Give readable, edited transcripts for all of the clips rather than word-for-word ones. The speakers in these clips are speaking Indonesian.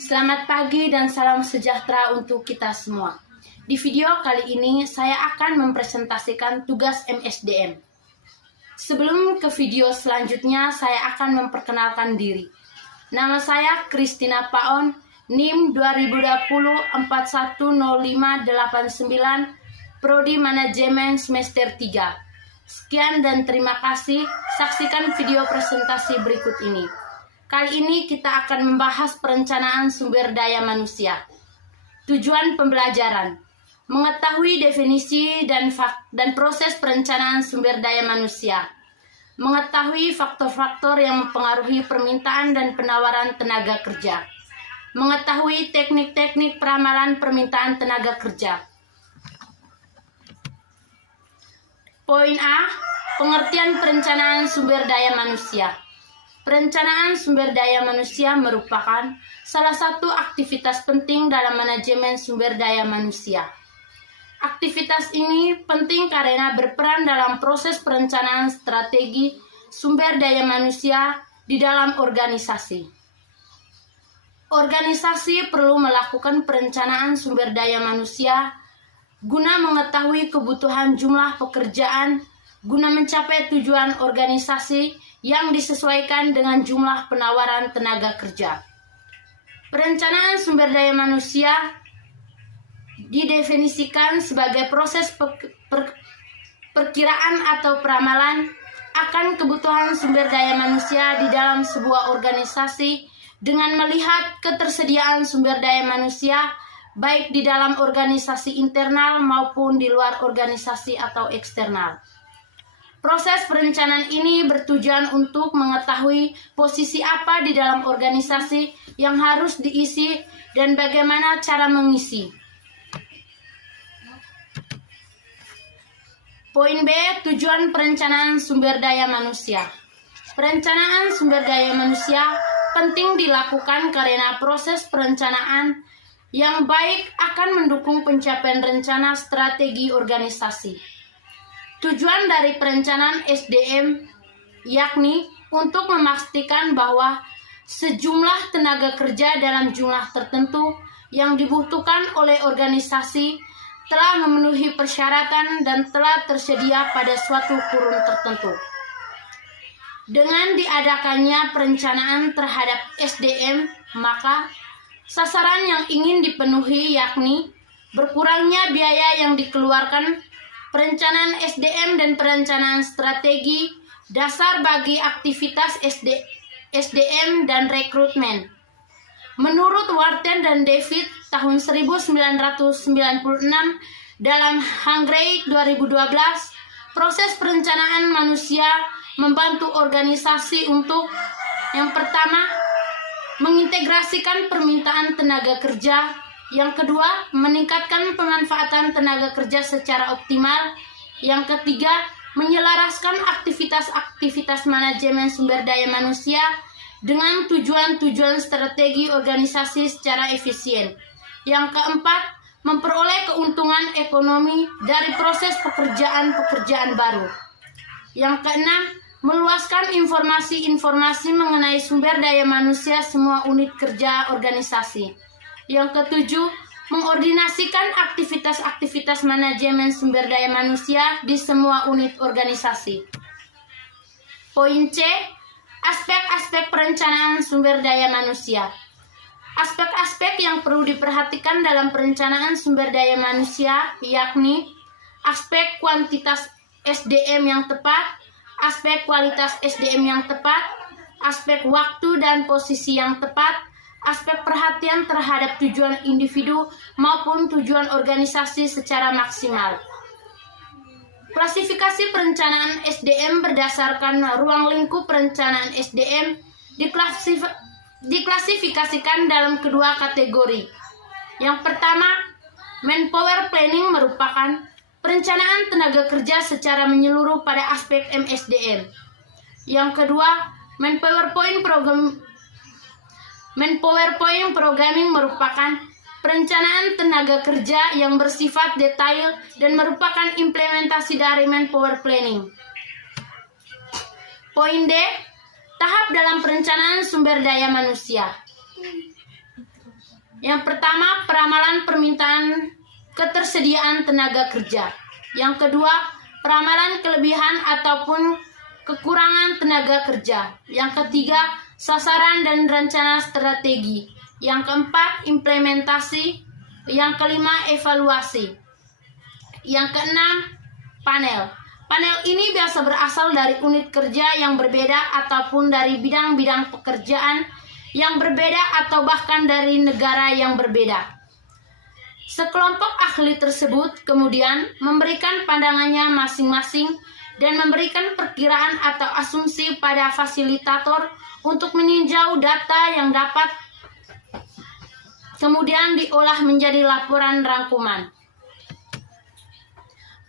Selamat pagi dan salam sejahtera untuk kita semua. Di video kali ini saya akan mempresentasikan tugas MSDM. Sebelum ke video selanjutnya, saya akan memperkenalkan diri. Nama saya Christina Paon, NIM 2020-410589, Prodi Manajemen Semester 3. Sekian dan terima kasih. Saksikan video presentasi berikut ini. Kali ini kita akan membahas perencanaan sumber daya manusia. Tujuan pembelajaran: mengetahui definisi dan proses perencanaan sumber daya manusia. Mengetahui faktor-faktor yang mempengaruhi permintaan dan penawaran tenaga kerja. Mengetahui teknik-teknik peramalan permintaan tenaga kerja. Poin A, pengertian perencanaan sumber daya manusia. Perencanaan sumber daya manusia merupakan salah satu aktivitas penting dalam manajemen sumber daya manusia. Aktivitas ini penting karena berperan dalam proses perencanaan strategi sumber daya manusia di dalam organisasi. Organisasi perlu melakukan perencanaan sumber daya manusia guna mengetahui kebutuhan jumlah pekerjaan guna mencapai tujuan organisasi yang disesuaikan dengan jumlah penawaran tenaga kerja. Perencanaan sumber daya manusia didefinisikan sebagai proses perkiraan atau peramalan akan kebutuhan sumber daya manusia di dalam sebuah organisasi dengan melihat ketersediaan sumber daya manusia baik di dalam organisasi internal maupun di luar organisasi atau eksternal. Proses perencanaan ini bertujuan untuk mengetahui posisi apa di dalam organisasi yang harus diisi dan bagaimana cara mengisi. Poin B, tujuan perencanaan sumber daya manusia. Perencanaan sumber daya manusia penting dilakukan karena proses perencanaan yang baik akan mendukung pencapaian rencana strategi organisasi. Tujuan dari perencanaan SDM yakni untuk memastikan bahwa sejumlah tenaga kerja dalam jumlah tertentu yang dibutuhkan oleh organisasi telah memenuhi persyaratan dan telah tersedia pada suatu kurun tertentu. Dengan diadakannya perencanaan terhadap SDM, maka sasaran yang ingin dipenuhi yakni berkurangnya biaya yang dikeluarkan. Perencanaan SDM dan perencanaan strategi dasar bagi aktivitas SDM dan rekrutmen. Menurut Wharton dan David tahun 1996 dalam Hungary 2012, proses perencanaan manusia membantu organisasi untuk yang pertama, mengintegrasikan permintaan tenaga kerja. Yang kedua, meningkatkan pemanfaatan tenaga kerja secara optimal. Yang ketiga, menyelaraskan aktivitas-aktivitas manajemen sumber daya manusia dengan tujuan-tujuan strategi organisasi secara efisien. Yang keempat, memperoleh keuntungan ekonomi dari proses pekerjaan-pekerjaan baru. Yang keenam, meluaskan informasi-informasi mengenai sumber daya manusia semua unit kerja organisasi. Yang ketujuh, mengordinasikan aktivitas-aktivitas manajemen sumber daya manusia di semua unit organisasi. Poin C, aspek-aspek perencanaan sumber daya manusia. Aspek-aspek yang perlu diperhatikan dalam perencanaan sumber daya manusia yakni aspek kuantitas SDM yang tepat, aspek kualitas SDM yang tepat, aspek waktu dan posisi yang tepat, aspek perhatian terhadap tujuan individu maupun tujuan organisasi secara maksimal. Klasifikasi perencanaan SDM berdasarkan ruang lingkup perencanaan SDM diklasifikasikan dalam kedua kategori. Yang pertama, manpower planning merupakan perencanaan tenaga kerja secara menyeluruh pada aspek MSDM. Yang kedua, manpower programming merupakan perencanaan tenaga kerja yang bersifat detail dan merupakan implementasi dari manpower planning. Poin D, tahap dalam perencanaan sumber daya manusia. Yang pertama, peramalan permintaan ketersediaan tenaga kerja. Yang kedua, peramalan kelebihan ataupun kekurangan tenaga kerja. Yang ketiga, sasaran dan rencana strategi. Yang keempat, implementasi. Yang kelima, evaluasi. Yang keenam, panel. Panel ini biasa berasal dari unit kerja yang berbeda ataupun dari bidang-bidang pekerjaan yang berbeda atau bahkan dari negara yang berbeda. Sekelompok ahli tersebut kemudian memberikan pandangannya masing-masing dan memberikan perkiraan atau asumsi pada fasilitator untuk meninjau data yang dapat kemudian diolah menjadi laporan rangkuman.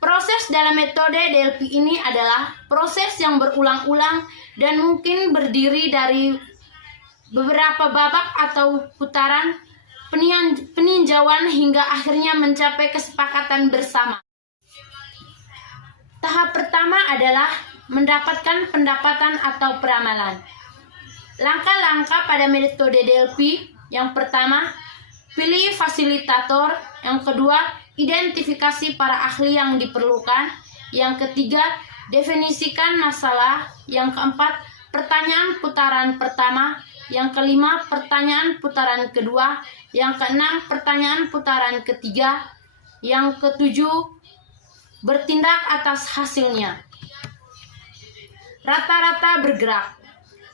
Proses dalam metode DLP ini adalah proses yang berulang-ulang dan mungkin berdiri dari beberapa babak atau putaran peninjauan hingga akhirnya mencapai kesepakatan bersama. Tahap pertama adalah mendapatkan pendapatan atau peramalan. Langkah-langkah pada metode DLP: yang pertama, pilih fasilitator. Yang kedua, identifikasi para ahli yang diperlukan. Yang ketiga, definisikan masalah. Yang keempat, pertanyaan putaran pertama. Yang kelima, pertanyaan putaran kedua. Yang keenam, pertanyaan putaran ketiga. Yang ketujuh, bertindak atas hasilnya. Rata-rata bergerak.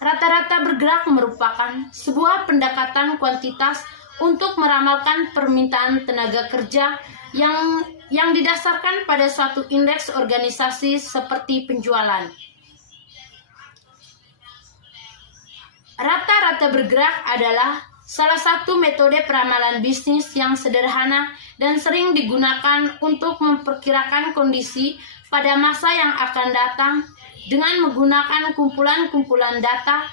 Rata-rata bergerak merupakan sebuah pendekatan kuantitas untuk meramalkan permintaan tenaga kerja yang didasarkan pada suatu indeks organisasi seperti penjualan. Rata-rata bergerak adalah salah satu metode peramalan bisnis yang sederhana dan sering digunakan untuk memperkirakan kondisi pada masa yang akan datang dengan menggunakan kumpulan-kumpulan data.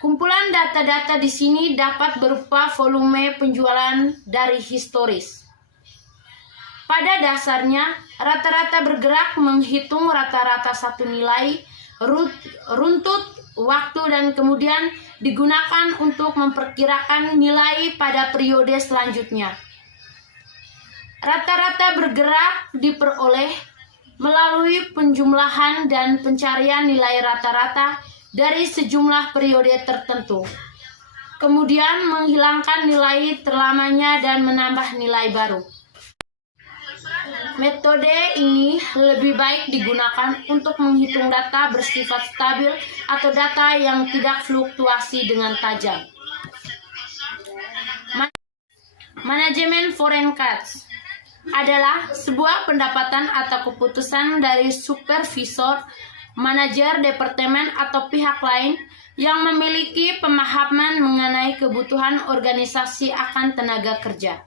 Kumpulan data-data di sini dapat berupa volume penjualan dari historis. Pada dasarnya, rata-rata bergerak menghitung rata-rata satu nilai runtut waktu dan kemudian digunakan untuk memperkirakan nilai pada periode selanjutnya. Rata-rata bergerak diperoleh melalui penjumlahan dan pencarian nilai rata-rata dari sejumlah periode tertentu, kemudian menghilangkan nilai terlamanya dan menambah nilai baru. Metode ini lebih baik digunakan untuk menghitung data bersifat stabil atau data yang tidak fluktuasi dengan tajam. Manajemen forecast adalah sebuah pendapatan atau keputusan dari supervisor, manajer departemen atau pihak lain yang memiliki pemahaman mengenai kebutuhan organisasi akan tenaga kerja.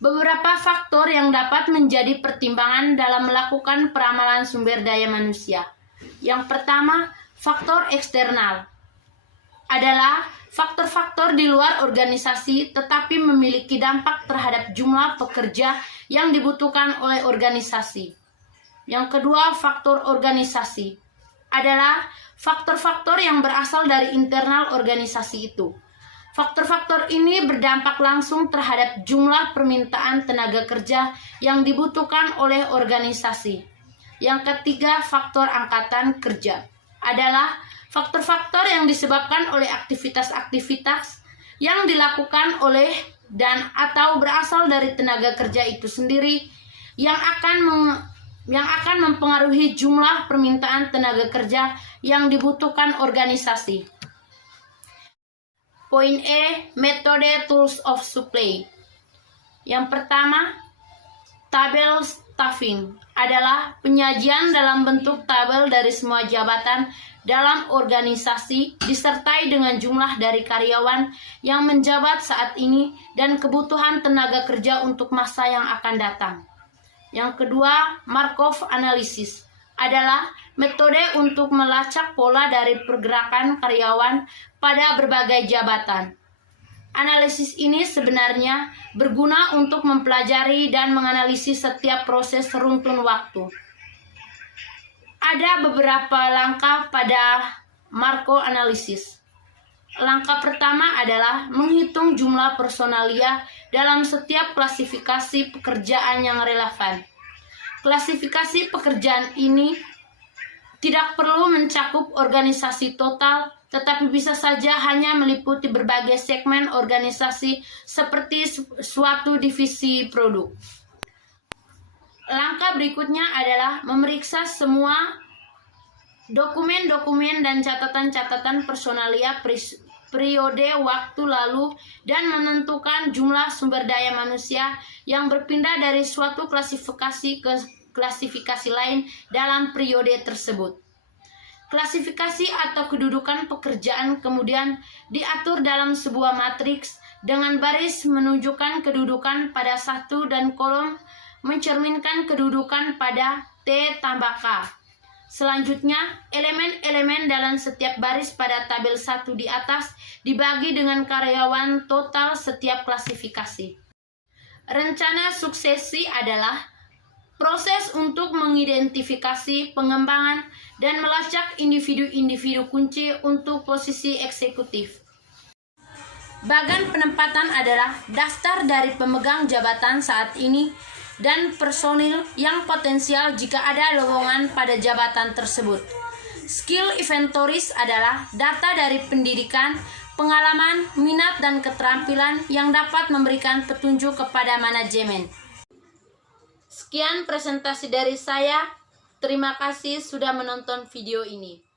Beberapa faktor yang dapat menjadi pertimbangan dalam melakukan peramalan sumber daya manusia. Yang pertama, faktor eksternal adalah faktor-faktor di luar organisasi tetapi memiliki dampak terhadap jumlah pekerja yang dibutuhkan oleh organisasi. Yang kedua, faktor organisasi adalah faktor-faktor yang berasal dari internal organisasi itu. Faktor-faktor ini berdampak langsung terhadap jumlah permintaan tenaga kerja yang dibutuhkan oleh organisasi. Yang ketiga, faktor angkatan kerja adalah faktor-faktor yang disebabkan oleh aktivitas-aktivitas yang dilakukan oleh dan atau berasal dari tenaga kerja itu sendiri yang akan mempengaruhi jumlah permintaan tenaga kerja yang dibutuhkan organisasi. Poin E, metode tools of supply. Yang pertama, tabel staffing adalah penyajian dalam bentuk tabel dari semua jabatan dalam organisasi disertai dengan jumlah dari karyawan yang menjabat saat ini dan kebutuhan tenaga kerja untuk masa yang akan datang. Yang kedua, Markov analysis adalah metode untuk melacak pola dari pergerakan karyawan pada berbagai jabatan. Analisis ini sebenarnya berguna untuk mempelajari dan menganalisis setiap proses runtun waktu. Ada beberapa langkah pada Markov analysis. Langkah pertama adalah menghitung jumlah personalia dalam setiap klasifikasi pekerjaan yang relevan. Klasifikasi pekerjaan ini tidak perlu mencakup organisasi total, tetapi bisa saja hanya meliputi berbagai segmen organisasi seperti suatu divisi produk. Langkah berikutnya adalah memeriksa semua dokumen-dokumen dan catatan-catatan personalia periode waktu lalu dan menentukan jumlah sumber daya manusia yang berpindah dari suatu klasifikasi ke klasifikasi lain dalam periode tersebut. Klasifikasi atau kedudukan pekerjaan kemudian diatur dalam sebuah matriks dengan baris menunjukkan kedudukan pada satu dan kolom mencerminkan kedudukan pada T tambah K. Selanjutnya, elemen-elemen dalam setiap baris pada tabel 1 di atas dibagi dengan karyawan total setiap klasifikasi. Rencana suksesi adalah proses untuk mengidentifikasi, pengembangan, dan melacak individu-individu kunci untuk posisi eksekutif. Bagan penempatan adalah daftar dari pemegang jabatan saat ini dan personil yang potensial jika ada lowongan pada jabatan tersebut. Skill inventories adalah data dari pendidikan, pengalaman, minat, dan keterampilan yang dapat memberikan petunjuk kepada manajemen. Sekian presentasi dari saya. Terima kasih sudah menonton video ini.